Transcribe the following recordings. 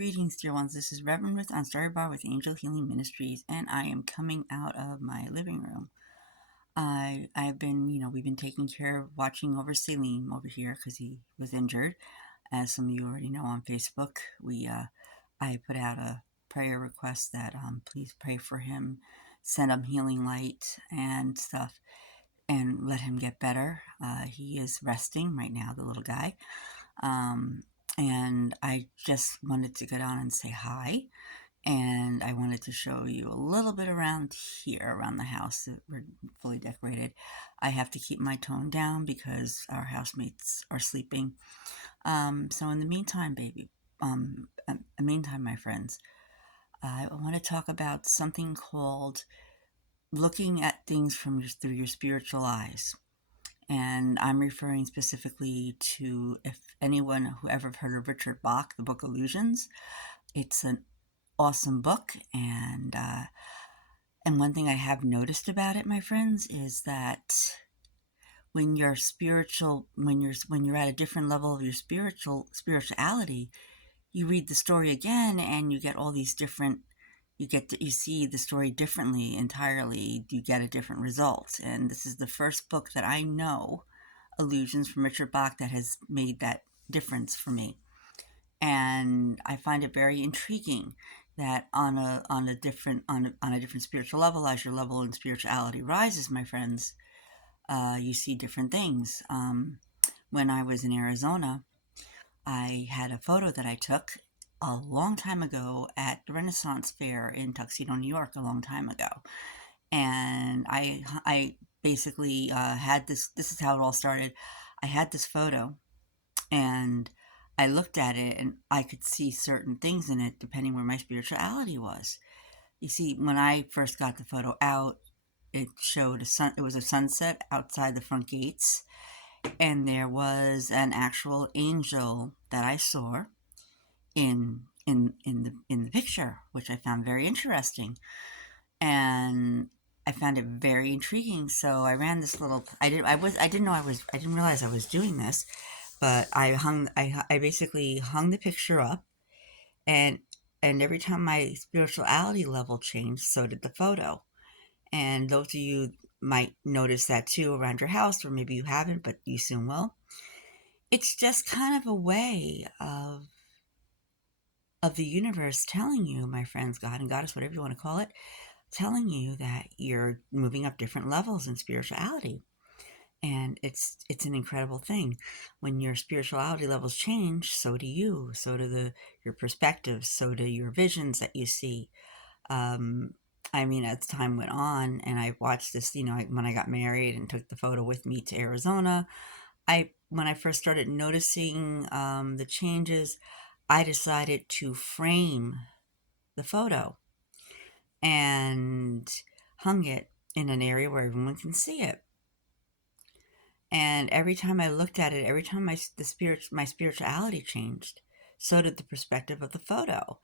Greetings, dear ones. This is Reverend Ruth on Story Bar with Angel Healing Ministries, and I am coming out of my living room. I've been, we've been taking care of watching over Salim over here because he was injured. As some of you already know on Facebook, I put out a prayer request that please pray for him, send him healing light and stuff, and let him get better. He is resting right now, the little guy. Um, and I just wanted to get on and say hi. And I wanted to show you a little bit around here, around the house that we're fully decorated. I have to keep my tone down because our housemates are sleeping. So in the meantime, my friends, I want to talk about something called looking at things through your spiritual eyes. And I'm referring specifically to, if anyone who ever heard of Richard Bach, the book Illusions. It's an awesome book, and one thing I have noticed about it, my friends, is that when you're spiritual, when you're at a different level of your spirituality, you read the story again, and you get all these different. You see the story differently entirely. You get a different result, and this is the first book that I know, Illusions from Richard Bach, that has made that difference for me. And I find it very intriguing that on a different spiritual level, as your level in spirituality rises, my friends, you see different things. When I was in Arizona, I had a photo that I took a long time ago at the Renaissance Fair in Tuxedo, New York, a long time ago, and I basically had this. This is how it all started. I had this photo, and I looked at it and I could see certain things in it depending where my spirituality was. You see, when I first got the photo out, it showed it was a sunset outside the front gates, and there was an actual angel that I saw in the picture, which I found very interesting. And I found it very intriguing. So I ran this little I didn't realize I was doing this, but I basically hung the picture up, and every time my spirituality level changed, so did the photo. And those of you might notice that too around your house, or maybe you haven't, but you soon will. It's just kind of a way of the universe telling you, my friends, God and Goddess, whatever you want to call it, telling you that you're moving up different levels in spirituality. And it's an incredible thing. When your spirituality levels change, so do you. So do your perspectives. So do your visions that you see. Um, I mean, as time went on, and I watched this, when I got married and took the photo with me to Arizona, when I first started noticing the changes, I decided to frame the photo and hung it in an area where everyone can see it. And every time I looked at it, every time my spirituality changed, so did the perspective of the photo.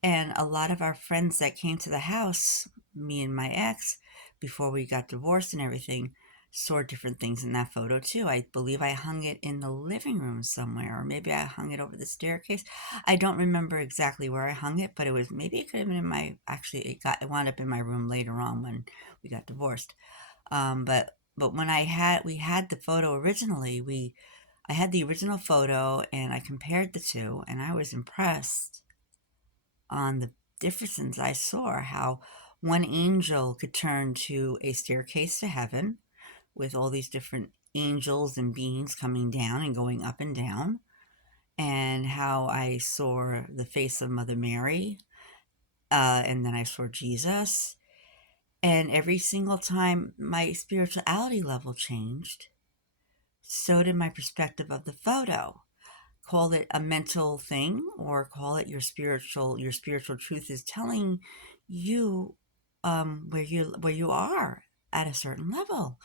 And a lot of our friends that came to the house, me and my ex, before we got divorced and everything, saw different things in that photo too. I believe I hung it in the living room somewhere, or maybe I hung it over the staircase. I don't remember exactly where I hung it, but maybe it could have been in my, actually it wound up in my room later on when we got divorced. But when we had the photo originally, I had the original photo and I compared the two, and I was impressed on the differences I saw, how one angel could turn to a staircase to heaven with all these different angels and beings coming down and going up and down, and how I saw the face of Mother Mary, and then I saw Jesus. And every single time my spirituality level changed, so did my perspective of the photo. Call it a mental thing, or call it your spiritual truth is telling you where you are at a certain level.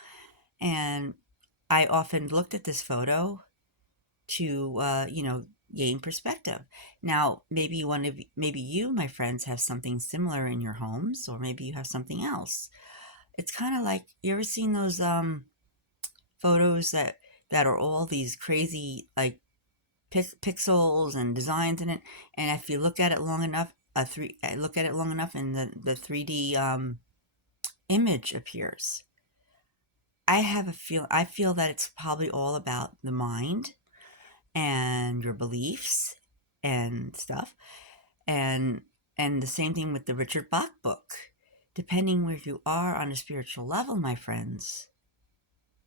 And I often looked at this photo to gain perspective. Now, maybe you, my friends, have something similar in your homes, or maybe you have something else. It's kind of like, you ever seen those photos that are all these crazy, like, pixels and designs in it. And if you look at it long enough, look at it long enough, and the 3D image appears. I feel that it's probably all about the mind and your beliefs and stuff. And the same thing with the Richard Bach book. Depending where you are on a spiritual level, my friends,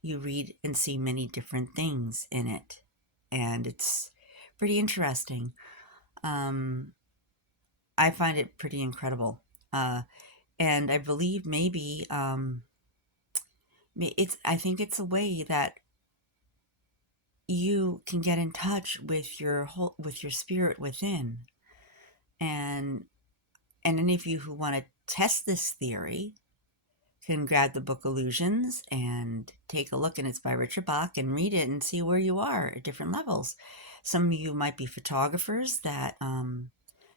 you read and see many different things in it. And it's pretty interesting. Um, I find it pretty incredible. Uh, and I believe maybe I think it's a way that you can get in touch with with your spirit within. And any of you who want to test this theory can grab the book Illusions and take a look, and it's by Richard Bach, and read it and see where you are at different levels. Some of you might be photographers that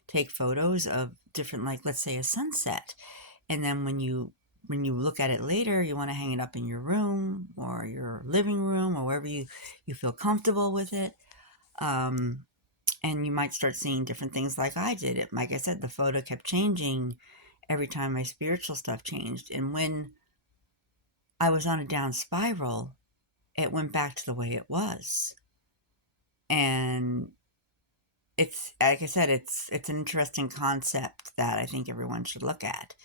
take photos of different, like let's say a sunset, and then when you look at it later, you want to hang it up in your room or your living room or wherever you feel comfortable with it. And you might start seeing different things like I did. It, like I said, the photo kept changing every time my spiritual stuff changed. And when I was on a down spiral, it went back to the way it was. And it's, like I said, it's an interesting concept that I think everyone should look at.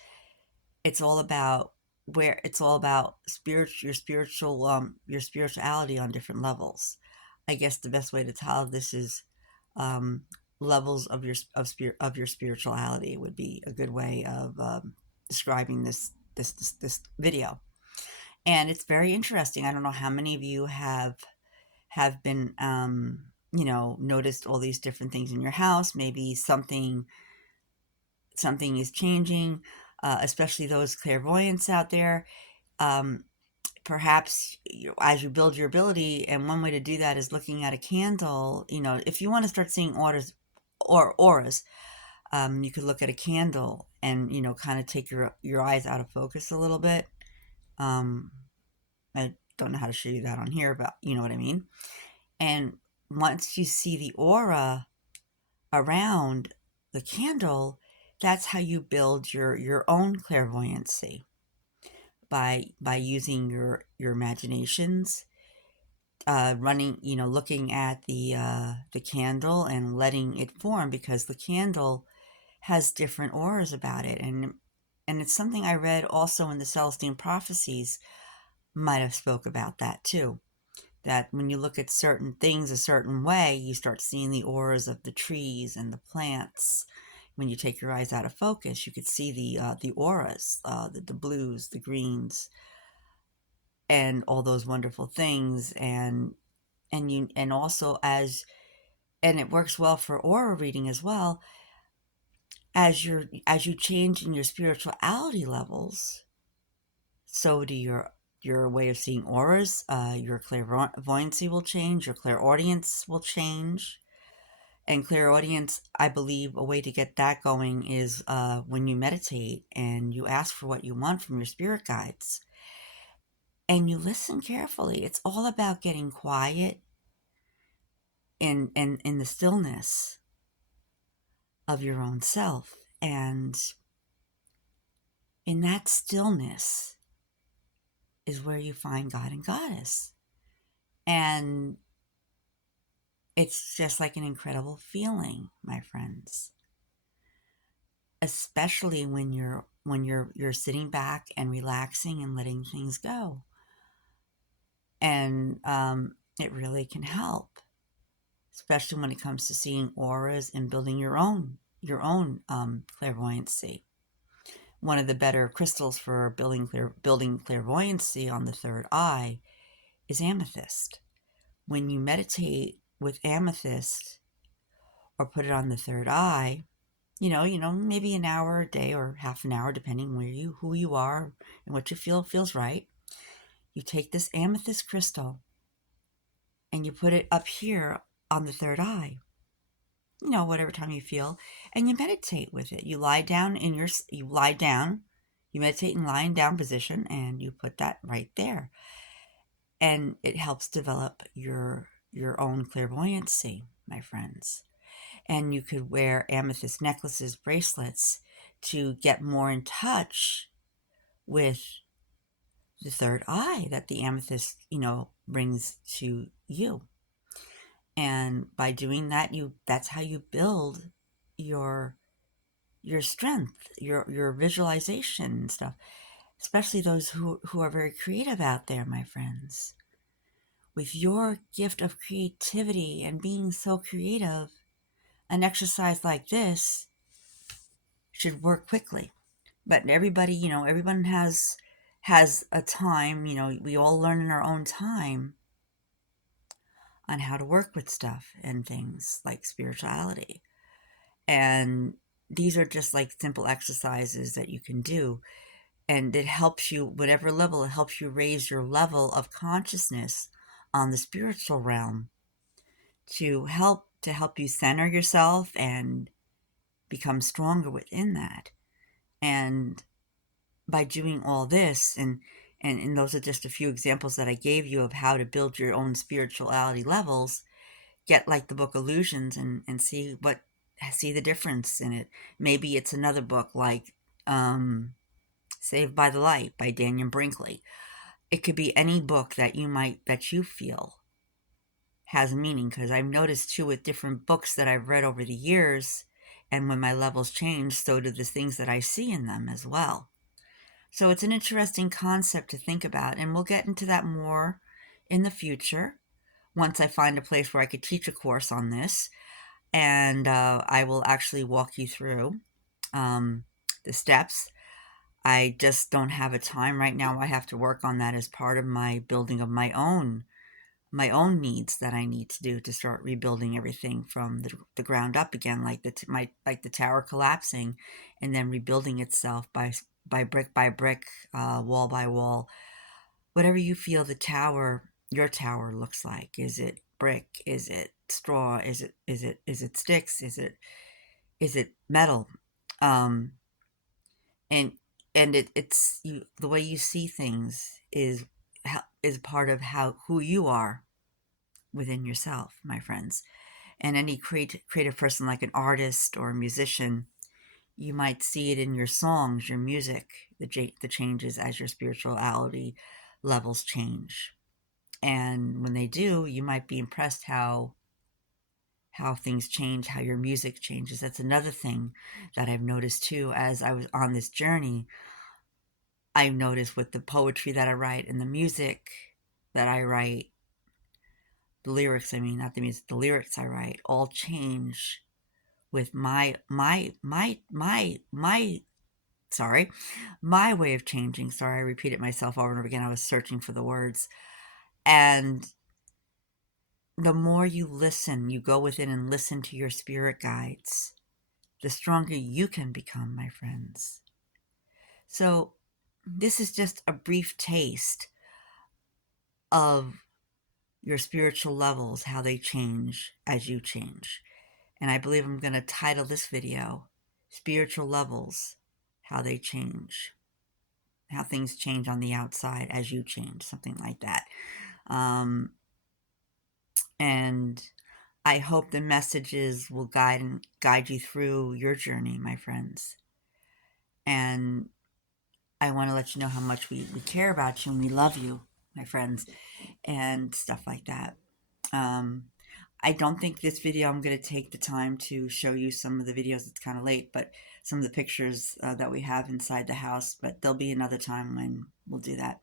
It's all about your spirituality on different levels. I guess the best way to tell this is um, levels of your spirituality would be a good way of describing this video. And it's very interesting. I don't know how many of you have been noticed all these different things in your house. Maybe something is changing, especially those clairvoyants out there. Um, Perhaps as you build your ability, and one way to do that is looking at a candle. If you want to start seeing auras, you could look at a candle and kind of take your eyes out of focus a little bit. I don't know how to show you that on here, but you know what I mean. And once you see the aura around the candle, that's how you build your own clairvoyancy, by using your imaginations, looking at the candle and letting it form, because the candle has different auras about it. And it's something I read also in the Celestine Prophecies, might have spoke about that too, that when you look at certain things a certain way, you start seeing the auras of the trees and the plants. When you take your eyes out of focus, you could see the auras, the blues, the greens, and all those wonderful things. And also, and it works well for aura reading as well. As you change in your spirituality levels, so do your way of seeing auras. Your clairvoyancy will change. Your clairaudience will change. And clairaudience, I believe, a way to get that going is when you meditate and you ask for what you want from your spirit guides, and you listen carefully. It's all about getting quiet in the stillness of your own self. And in that stillness is where you find God and Goddess. And it's just like an incredible feeling, my friends. Especially when you're sitting back and relaxing and letting things go. And it really can help, especially when it comes to seeing auras and building your own clairvoyancy. One of the better crystals for building clairvoyancy on the third eye is amethyst. When you meditate with amethyst or put it on the third eye, maybe an hour a day or half an hour, depending who you are and what you feels right. You take this amethyst crystal and you put it up here on the third eye, whatever time you feel, and you meditate with it. You meditate in lying down position, and you put that right there. And it helps develop your your own clairvoyancy, my friends. And you could wear amethyst necklaces, bracelets to get more in touch with the third eye that the amethyst, brings to you. And by doing that, that's how you build your strength, your visualization and stuff. Especially those who are very creative out there, my friends. With your gift of creativity and being so creative, an exercise like this should work quickly. But everybody, everyone has a time, we all learn in our own time on how to work with stuff and things like spirituality. And these are just like simple exercises that you can do. And it helps you, whatever level, it helps you raise your level of consciousness on the spiritual realm to help you center yourself and become stronger within that. And by doing all this, and those are just a few examples that I gave you of how to build your own spirituality levels. Get like the book Illusions and see the difference in it. Maybe it's another book like Saved by the Light by Daniel Brinkley. It could be any book that you feel has meaning, because I've noticed too with different books that I've read over the years, and when my levels change, so do the things that I see in them as well. So it's an interesting concept to think about, and we'll get into that more in the future once I find a place where I could teach a course on this, and I will actually walk you through the steps. I just don't have a time right now. I have to work on that as part of my building of my own needs that I need to do to start rebuilding everything from the ground up again, like the tower collapsing and then rebuilding itself by brick by brick, wall by wall. Whatever you feel your tower looks like. Is it brick? Is it straw? Is it sticks? Is it metal? Um, and it's the way you see things is part of who you are within yourself, my friends. And any creative person, like an artist or a musician, you might see it in your songs, your music, the changes as your spirituality levels change. And when they do, you might be impressed how things change, how your music changes. That's another thing that I've noticed too as I was on this journey. I've noticed with the poetry that I write and the music that I write, the lyrics, I mean, not the music, the lyrics I write all change with my way of changing. Sorry, I repeated myself over and over again. I was searching for the words. And the more you listen, you go within and listen to your spirit guides, the stronger you can become, my friends. So this is just a brief taste of your spiritual levels, how they change as you change. And I believe I'm going to title this video, Spiritual Levels, How They Change. How things change on the outside as you change, something like that. And I hope the messages will guide you through your journey, my friends. And I want to let you know how much we care about you and we love you, my friends, and stuff like that. I don't think this video, I'm going to take the time to show you some of the videos. It's kind of late, but some of the pictures that we have inside the house. But there'll be another time when we'll do that.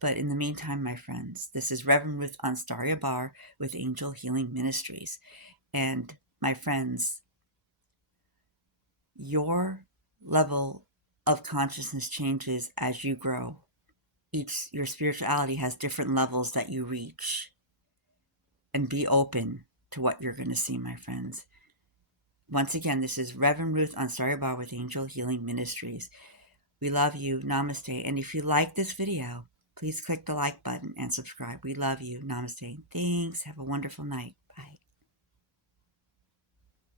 But in the meantime, my friends, this is Reverend Ruth Anstaria Bar with Angel Healing Ministries. And my friends, your level of consciousness changes as you grow. Your spirituality has different levels that you reach. And be open to what you're going to see, my friends. Once again, this is Reverend Ruth Anstaria Bar with Angel Healing Ministries. We love you. Namaste. And if you like this video, please click the like button and subscribe. We love you. Namaste. Thanks. Have a wonderful night.